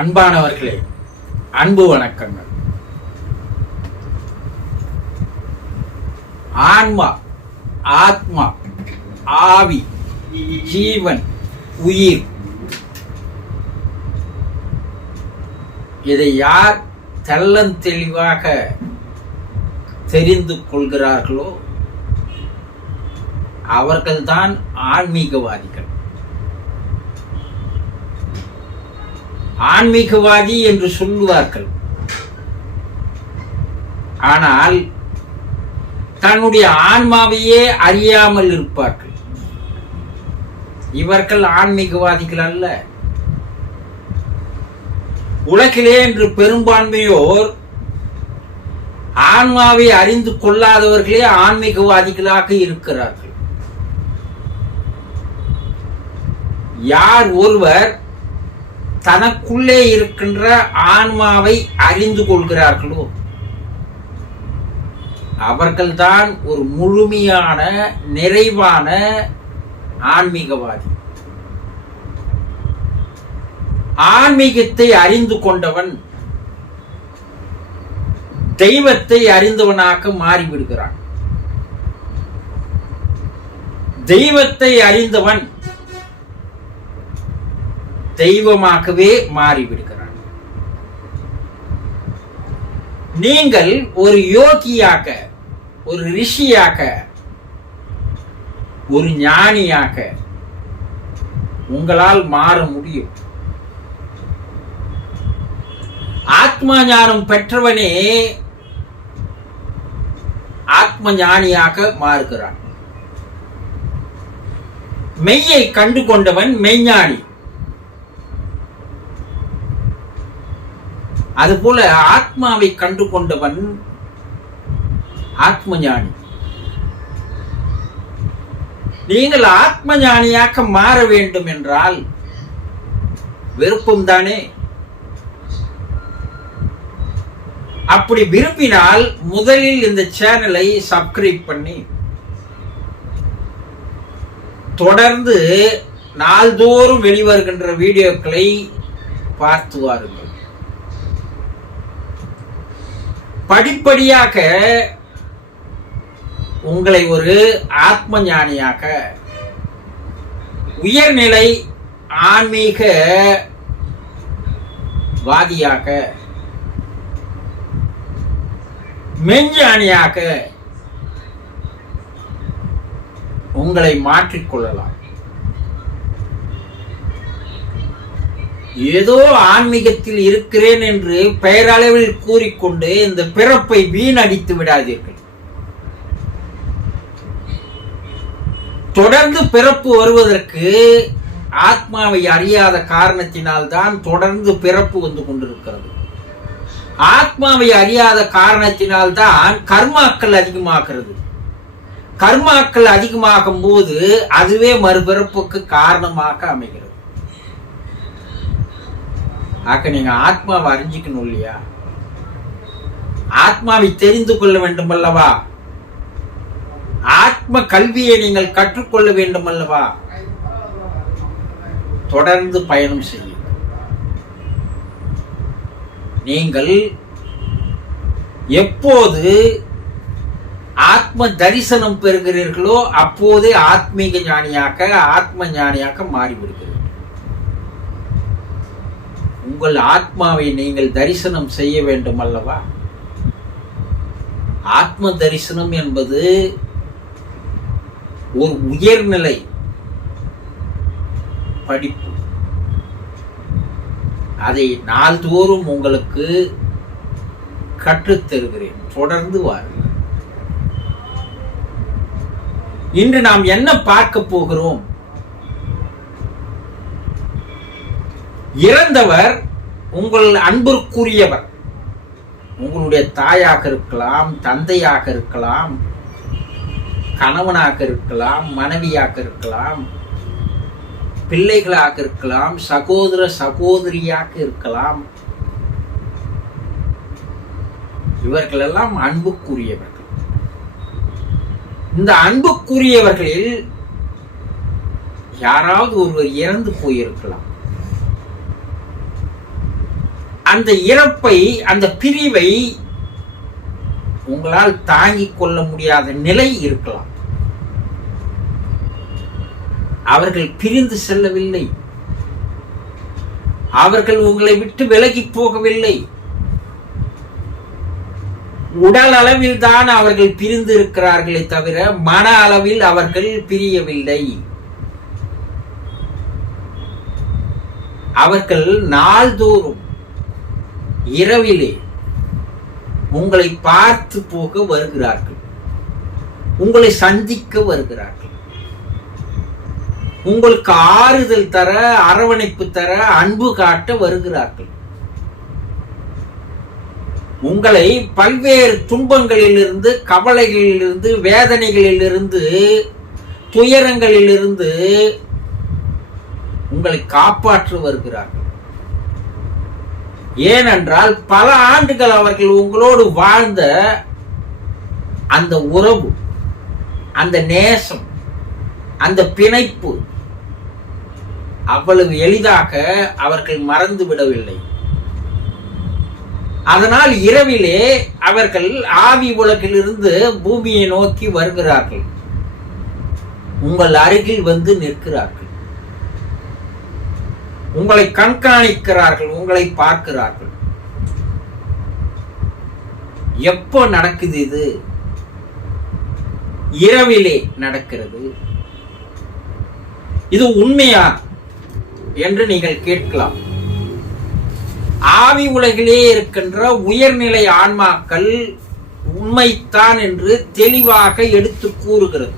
அன்பானவர்களே, அன்பு வணக்கங்கள். ஆன்மா, ஆத்மா, ஆவி, ஜீவன், உயிர், இதை யார் தெள்ளந்தெளிவாக தெரிந்து கொள்கிறார்களோ அவர்கள்தான் ஆன்மீகவாதிகள். ஆன்மீகவாதி என்று சொல்லுவார்கள். ஆனால் தன்னுடைய ஆன்மாவையே அறியாமல் இருப்பார்கள். இவர்கள் ஆன்மீகவாதிகள் அல்ல. உலகிலே என்று பெரும்பான்மையோர் ஆன்மாவை அறிந்து கொள்ளாதவர்களே ஆன்மீகவாதிகளாக இருக்கிறார்கள். யார் ஒருவர் தனக்குள்ளே இருக்கின்ற ஆன்மாவை அறிந்து கொள்கிறார்களோ அவர்கள்தான் ஒரு முழுமையான நிறைவான ஆன்மீகவாதி. ஆன்மீகத்தை அறிந்து கொண்டவன் தெய்வத்தை அறிந்தவனாக மாறிவிடுகிறான். தெய்வத்தை அறிந்தவன் தெய்வமாகவே மாறிவிடுகிறான். நீங்கள் ஒரு யோகியாக, ஒரு ரிஷியாக, ஒரு ஞானியாக உங்களால் மாற முடியும். ஆத்ம ஞானம் பெற்றவனே ஆத்ம ஞானியாக மாறுகிறான். மெய்யை கண்டு கொண்டவன் மெய்ஞானி. அதுபோல ஆத்மாவை கண்டு கொண்டவன் ஆத்ம ஞானி. நீங்கள் ஆத்ம ஞானியாக மாற வேண்டும் என்றால் விருப்பம் தானே? அப்படி விரும்பினால் முதலில் இந்த சேனலை சப்ஸ்கிரைப் பண்ணி தொடர்ந்து நாள்தோறும் வெளிவருகின்ற வீடியோக்களை பார்த்து வாருங்கள். படிப்படியாக உங்களை ஒரு ஆத்ம ஞானியாக, உயர்நிலை ஆன்மீக வாதியாக, மெஞ்ஞானியாக உங்களை மாற்றிக்கொள்ளலாம். ஏதோ ஆன்மீகத்தில் இருக்கிறேன் என்று பெயரளவில் கூறிக்கொண்டு இந்த பிறப்பை வீணடித்து விடாதீர்கள். தொடர்ந்து பிறப்பு வருவதற்கு ஆத்மாவை அறியாத காரணத்தினால்தான் தொடர்ந்து பிறப்பு வந்து கொண்டிருக்கிறது. ஆத்மாவை அறியாத காரணத்தினால்தான் கர்மாக்கள் அதிகமாகிறது. கர்மாக்கள் அதிகமாகும் போது அதுவே மறுபிறப்புக்கு காரணமாக அமைகிறது. ஆக நீங்க ஆத்மாவை அறிஞ்சிக்கணும் இல்லையா? ஆத்மாவை தெரிந்து கொள்ள வேண்டும் அல்லவா? ஆத்ம கல்வியை நீங்கள் கற்றுக்கொள்ள வேண்டும் அல்லவா? தொடர்ந்து பயணம் செய்யும். நீங்கள் எப்போது ஆத்ம தரிசனம் பெறுகிறீர்களோ அப்போதே ஆத்மீக ஞானியாக, ஆத்ம ஞானியாக மாறிவிடுகிறீர்கள். உங்கள் ஆத்மாவை நீங்கள் தரிசனம் செய்ய வேண்டும் அல்லவா? ஆத்ம தரிசனம் என்பது ஒரு உயர்நிலை படிப்பு. அதை நாள்தோறும் உங்களுக்கு கற்றுத்தருகிறேன். தொடர்ந்து வாருங்கள். இன்று நாம் என்ன பார்க்க போகிறோம்? இறந்தவர் உங்கள் அன்பிற்குரியவர், உங்களுடைய தாயாக இருக்கலாம், தந்தையாக இருக்கலாம், கணவனாக இருக்கலாம், மனைவியாக இருக்கலாம், பிள்ளைகளாக இருக்கலாம், சகோதர சகோதரியாக இருக்கலாம். இவர்களெல்லாம் அன்புக்குரியவர்கள். இந்த அன்புக்குரியவர்களில் யாராவது ஒருவர் இறந்து போயிருக்கலாம். அந்த இறப்பை, அந்த பிரிவை உங்களால் தாங்கிக் கொள்ள முடியாத நிலை இருக்கலாம். அவர்கள் பிரிந்து செல்லவில்லை, அவர்கள் உங்களை விட்டு விலகி போகவில்லை. உடல் அளவில் தான் அவர்கள் பிரிந்து இருக்கிறார்களே தவிர மன அளவில் அவர்கள் பிரியவில்லை. அவர்கள் நாள்தோறும் இரவிலே உங்களை பார்த்து போக வருகிறார்கள், உங்களை சந்திக்க வருகிறார்கள், உங்களுக்கு ஆறுதல் தர, அரவணைப்பு தர, அன்பு காட்ட வருகிறார்கள். உங்களை பல்வேறு துன்பங்களிலிருந்து, கவலைகளிலிருந்து, வேதனைகளிலிருந்து, துயரங்களிலிருந்து உங்களை காப்பாற்ற வருகிறார்கள். ஏனென்றால் பல ஆண்டுகள் அவர்கள் உங்களோடு வாழ்ந்த அந்த உறவு, அந்த நேசம், அந்த பிணைப்பு அவ்வளவு எளிதாக அவர்கள் மறந்து விடவில்லை. அதனால் இரவிலே அவர்கள் ஆவி உலகிலிருந்து பூமியை நோக்கி வருகிறார்கள், உங்கள் அருகில் வந்து நிற்கிறார்கள், உங்களை கண்காணிக்கிறார்கள், உங்களை பார்க்கிறார்கள். எப்போ நடக்குது இது? இரவிலே நடக்கிறது. இது உண்மையா என்று நீங்கள் கேட்கலாம். ஆவி உலகிலே இருக்கின்ற உயர்நிலை ஆன்மாக்கள் உண்மைத்தான் என்று தெளிவாக எடுத்து கூறுகிறது.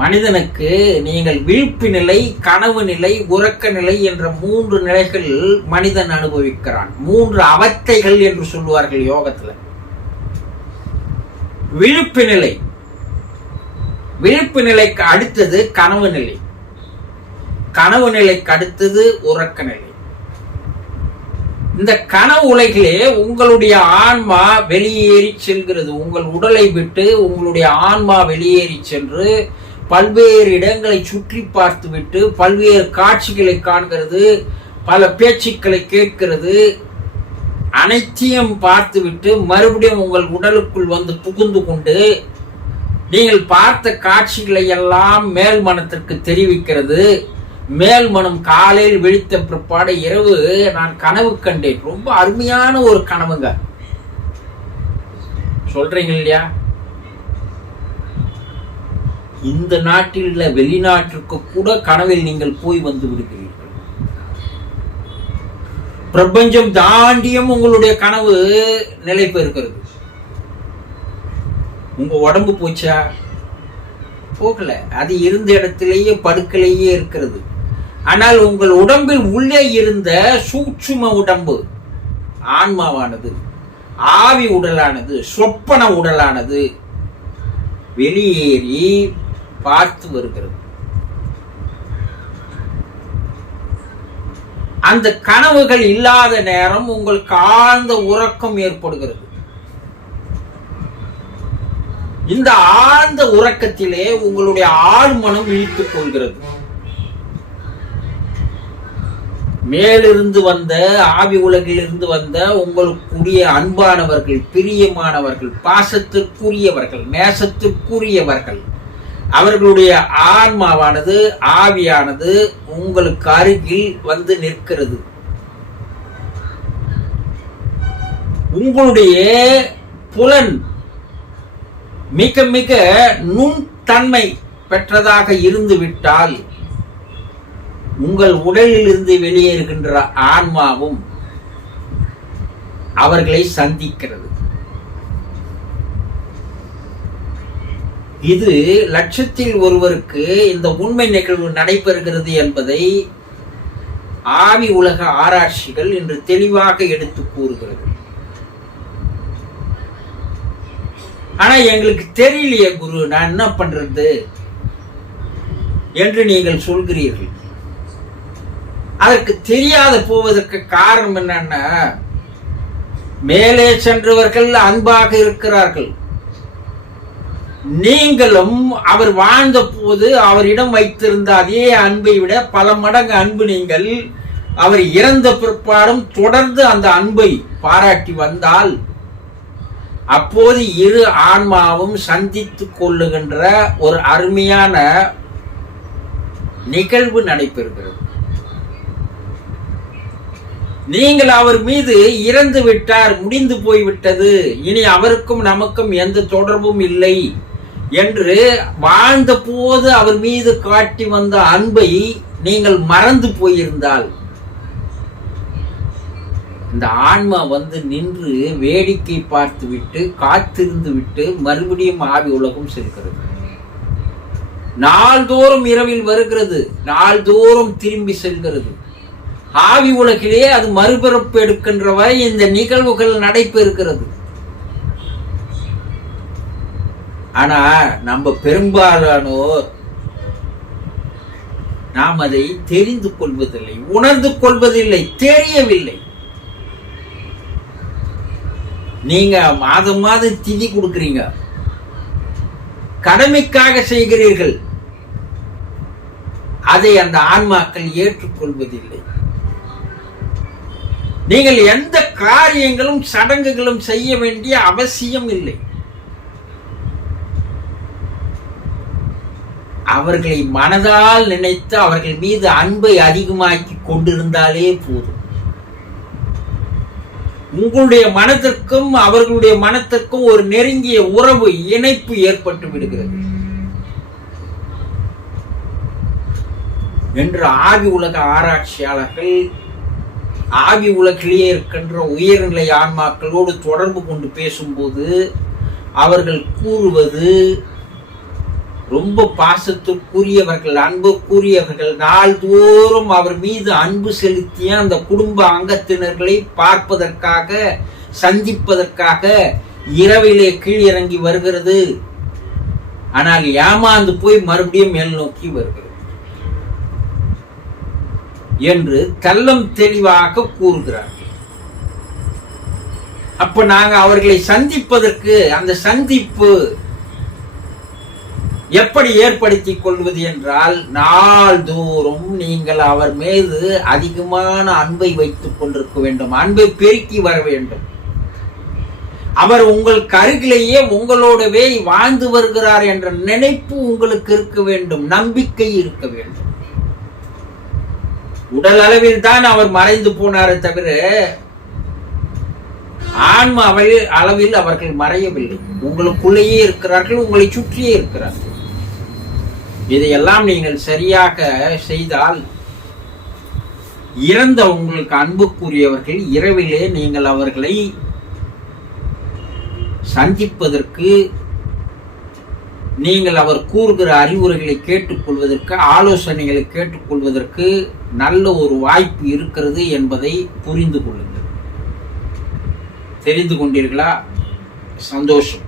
மனிதனுக்கு நீங்கள் விழிப்பு நிலை, கனவு நிலை, உறக்க நிலை என்ற 3 நிலைகள் மனிதன் அனுபவிக்கிறான். 3 அவத்தைகள் என்று சொல்லுவார்கள் யோகத்துல. விழிப்பு நிலை, விழிப்பு நிலைக்கு அடுத்தது கனவு நிலை, கனவு நிலைக்கு அடுத்தது உறக்க நிலை. இந்த கனவு உலகிலே உங்களுடைய ஆன்மா வெளியேறி செல்கிறது. உங்கள் உடலை விட்டு உங்களுடைய ஆன்மா வெளியேறி சென்று பல்வேறு இடங்களை சுற்றி பார்த்துவிட்டு பல்வேறு காட்சிகளை காண்கிறது, பல பேச்சுக்களை கேட்கிறது. அனைத்தையும் பார்த்துவிட்டு மறுபடியும் உங்கள் உடலுக்குள் வந்து புகுந்து கொண்டு நீங்கள் பார்த்த காட்சிகளை எல்லாம் மேல் மனத்திற்கு தெரிவிக்கிறது. மேல் மனம் காலையில் விழித்த பிற்பாடு இரவு நான் கனவு கண்டேன், ரொம்ப அருமையான ஒரு கனவுங்க சொல்றீங்க இல்லையா? இந்த நாட்டில் இல்ல, வெளிநாட்டிற்கு கூட கனவில் நீங்கள் போய் வந்து விடுகிறீர்கள். பிரபஞ்சம் தாண்டியும் உங்களுடைய கனவு நிலை பெறுகிறது. உங்க உடம்பு போச்சா? போகல, அது இருந்த இடத்திலேயே படுக்கலையே இருக்கிறது. ஆனால் உங்கள் உடம்பில் உள்ளே இருந்த சூட்சும உடம்பு, ஆன்மாவானது, ஆவி உடலானது, சொப்பன உடலானது வெளியேறி பார்த்து வருகிறது. அந்த கனவுகள் இல்லாத நேரம் உங்களுக்கு ஆழ்ந்த உறக்கம் ஏற்படுகிறது. இந்த ஆழ்ந்த உறக்கத்திலே உங்களுடைய ஆழ்மனம் விழித்துக் கொள்கிறது. மேலிருந்து வந்த, ஆவி உலகிலிருந்து வந்த உங்களுக்குரிய அன்பானவர்கள், பிரியமானவர்கள், பாசத்திற்குரியவர்கள், நேசத்திற்குரியவர்கள், அவர்களுடைய ஆன்மாவானது, ஆவியானது உங்களுக்கு அருகில் வந்து நிற்கிறது. உங்களுடைய புலன் மிக மிக நுண்தன்மை பெற்றதாக இருந்து விட்டால் உங்கள் உடலில் இருந்து வெளியேறுகின்ற ஆன்மாவும் அவர்களை சந்திக்கிறது. இது லட்சத்தில் ஒருவருக்கு இந்த உண்மை நிகழ்வு நடைபெறுகிறது என்பதை ஆவி உலக ஆராய்ச்சிகள் இன்று தெளிவாக எடுத்து கூறுகிறது. ஆனா எங்களுக்கு தெரியலையே குரு, நான் என்ன பண்றது என்று நீங்கள் சொல்கிறீர்கள். அதற்கு தெரியாத போவதற்கு காரணம் என்னன்னா, மேலே சென்றவர்கள் அன்பாக இருக்கிறார்கள், நீங்களும் அவர் வாழ்ந்த போது அவரிடம் வைத்திருந்த அதே அன்பை விட பல மடங்கு அன்பு நீங்கள் அவர் இறந்த பிற்பாடும் தொடர்ந்து அந்த அன்பை பாராட்டி வந்தால் அப்போது இரு ஆன்மாவும் சந்தித்துக் கொள்ளுகின்ற ஒரு அருமையான நிகழ்வு நடைபெறுகிறது. நீங்கள் அவர் மீது இறந்து விட்டார், முடிந்து போய்விட்டது, இனி அவருக்கும் நமக்கும் எந்த தொடர்பும் இல்லை என்று வாழ்ந்த போது அவர் மீது காட்டி வந்த அன்பை நீங்கள் மறந்து போயிருந்தால் இந்த ஆன்மா வந்து நின்று வேடிக்கை பார்த்து விட்டு காத்திருந்து விட்டு மறுபடியும் ஆவி உலகம் செல்கிறது. நாள்தோறும் இரவில் வருகிறது, நாள்தோறும் திரும்பி செல்கிறது. ஆவி உலகிலே அது மறுபிறப்பு எடுக்கின்ற வரை இந்த நிகழ்வுகள் நடைபெறுகிறது. ஆனா நம்ம பெரும்பாலானோர் நாம் அதை தெரிந்து கொள்வதில்லை, உணர்ந்து கொள்வதில்லை, தெரியவில்லை. நீங்க மாதம் மாதம் திதி கொடுக்கிறீங்க, கடமைக்காக செய்கிறீர்கள், அதை அந்த ஆன்மாக்கள் ஏற்றுக்கொள்வதில்லை. நீங்கள் எந்த காரியங்களும் சடங்குகளும் செய்ய வேண்டிய அவசியம் இல்லை. அவர்களை மனதால் நினைத்து அவர்கள் மீது அன்பை அதிகமாக்கி கொண்டிருந்தாலே போதும். உங்களுடைய மனத்திற்கும் அவர்களுடைய மனத்திற்கும் ஒரு நெருங்கிய உறவு, இணைப்பு ஏற்பட்டு விடுகிறது என்று ஆவி உலக ஆராய்ச்சியாளர்கள் ஆவி உலகிலேயே இருக்கின்ற உயர்நிலை ஆன்மாக்களோடு தொடர்பு கொண்டு பேசும்போது அவர்கள் கூறுவது, ரொம்ப பாசத்துக்குரியவர்கள், அன்புக்குரியவர்கள், நாள்தோறும் அவர் மீது அன்பு செலுத்திய அந்த குடும்ப அங்கத்தினர்களை பார்ப்பதற்காக, சந்திப்பதற்காக இரவிலே கீழிறங்கி வருகிறது. ஆனால் ஏமாந்து போய் மறுபடியும் மேல் நோக்கி வருகிறது என்று தெல்லம் தெளிவாக கூறுகிறார்கள். அப்ப நாங்க அவர்களை சந்திப்பதற்கு அந்த சந்திப்பு எப்படி ஏற்படுத்திக் கொள்வது என்றால், நாள்தோறும் நீங்கள் அவர் மீது அதிகமான அன்பை வைத்துக் கொண்டிருக்க வேண்டும், அன்பை பெருக்கி வர வேண்டும். அவர் உங்களுக்கு அருகிலேயே உங்களோடவே வாழ்ந்து வருகிறார் என்ற நினைப்பு உங்களுக்கு இருக்க வேண்டும், நம்பிக்கை இருக்க வேண்டும். உடல் அளவில் தான் அவர் மறைந்து போனாரே தவிர ஆன்மா அளவில் அவர்கள் மறையவில்லை. உங்களுக்குள்ளேயே இருக்கிறார்கள், உங்களை சுற்றியே இருக்கிறார்கள். இதையெல்லாம் நீங்கள் சரியாக செய்தால் இறந்த உங்களுக்கு அன்புக்குரியவர்கள் இரவிலே நீங்கள் அவர்களை சந்திப்பதற்கு, நீங்கள் அவர் கூறுகிற அறிவுரைகளை கேட்டுக்கொள்வதற்கு, ஆலோசனைகளை கேட்டுக்கொள்வதற்கு நல்ல ஒரு வாய்ப்பு இருக்கிறது என்பதை புரிந்து கொள்ளுங்கள். தெரிந்து கொண்டீர்களா? சந்தோஷம்.